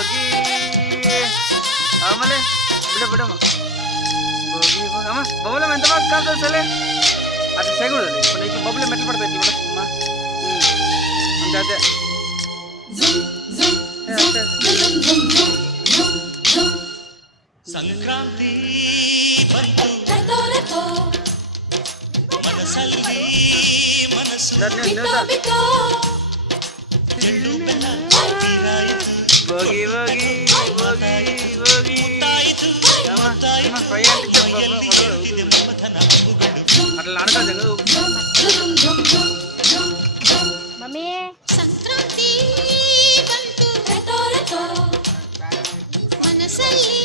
ಹೋಗಿ ಆಮೇಲೆ ಬಿಡಮ್ಮ ಹೋಗಿ ಅಮ್ಮ ಬಬಲ ಎಂತ ಕಾದ ಸಲೆ ಅದು ಸೆಗುಳಲ್ಲಿ ಕೊನೆಗೆ ಬಬಲೆ ಮೆಟಲ್ ಪಡ್ತೈತಿ ಬಿಡ ಅಮ್ಮ ಅಂತೆ ಸಂಕ್ರಾಂತಿ ಬಂತು ಮನಸ್ಸಲ್ಲಿ ಮನಸ್ಸು ಹೋಗಿ ಹೋಗಿ ಹೋಗಿ ಹೋಗಿ అట్లా ఆడతావు మమ్మీ సంక్రాంతి బంటు మనసల్లి